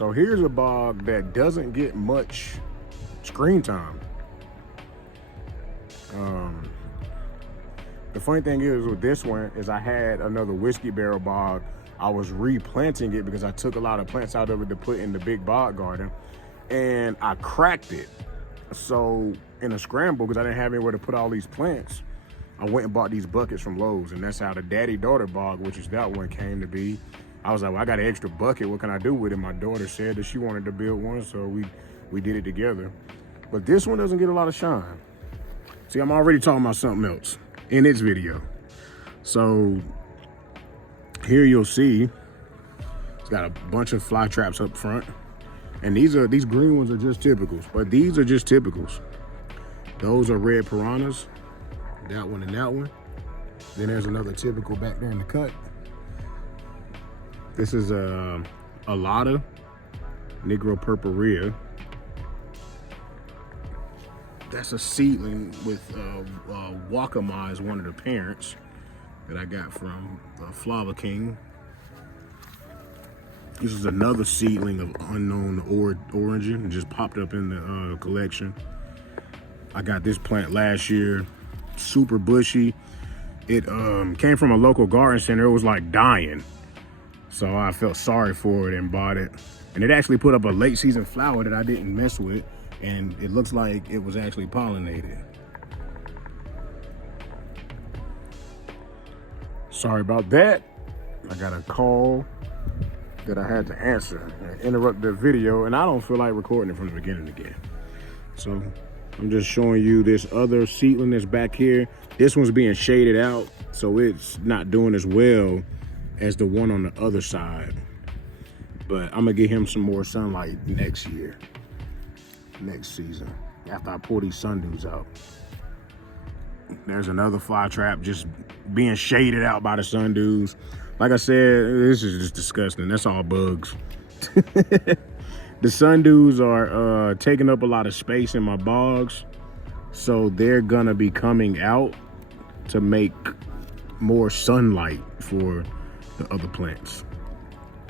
So here's a bog that doesn't get much screen time. The funny thing is with this one is I had another whiskey barrel bog. I was replanting it because I took a lot of plants out of it to put in the big bog garden, and I cracked it. So in a scramble, because I didn't have anywhere to put all these plants, I went and bought these buckets from Lowe's, and that's how the daddy-daughter bog, which is that one, came to be. I was like, well, I got an extra bucket. What can I do with it? My daughter said that she wanted to build one, so we did it together. But this one doesn't get a lot of shine. See, I'm already talking about something else in its video. So here you'll see it's got a bunch of fly traps up front. And these green ones are just typicals, but these are just typicals. Those are red piranhas, that one and that one. Then there's another typical back there in the cut. This is a Alata Negro Purpurea. That's a seedling with Wakama is one of the parents that I got from Flava King. This is another seedling of unknown origin. It just popped up in the collection. I got this plant last year, super bushy. It came from a local garden center. It was like dying. So I felt sorry for it and bought it. And it actually put up a late season flower that I didn't mess with. And it looks like it was actually pollinated. Sorry about that. I got a call that I had to answer and interrupt the video, and I don't feel like recording it from the beginning again. So I'm just showing you this other seedling that's back here. This one's being shaded out, so it's not doing as well as the one on the other side. But I'm gonna give him some more sunlight next year, next season, after I pull these sundews out. There's another fly trap just being shaded out by the sundews. Like I said, this is just disgusting. That's all bugs. The sundews are taking up a lot of space in my bogs, so they're gonna be coming out to make more sunlight for the other plants.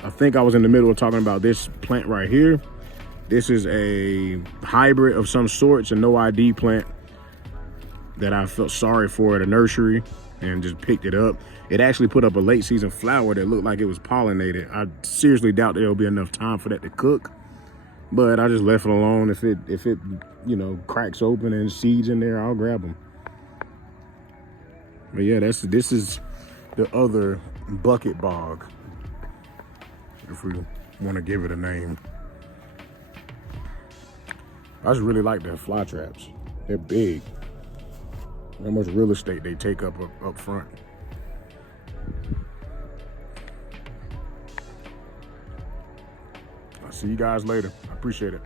I think I was in the middle of talking about this plant right here. This is a hybrid of some sort. It's a no ID plant that I felt sorry for at a nursery and just picked it up. It actually put up a late season flower that looked like it was pollinated. I seriously doubt there'll be enough time for that to cook, but I just left it alone. If it you know, cracks open and seeds in there, I'll grab them. But yeah, this is the other bucket bog, if we want to give it a name. I just really like the fly traps. They're big. How much real estate they take up front. I'll see you guys later. I appreciate it.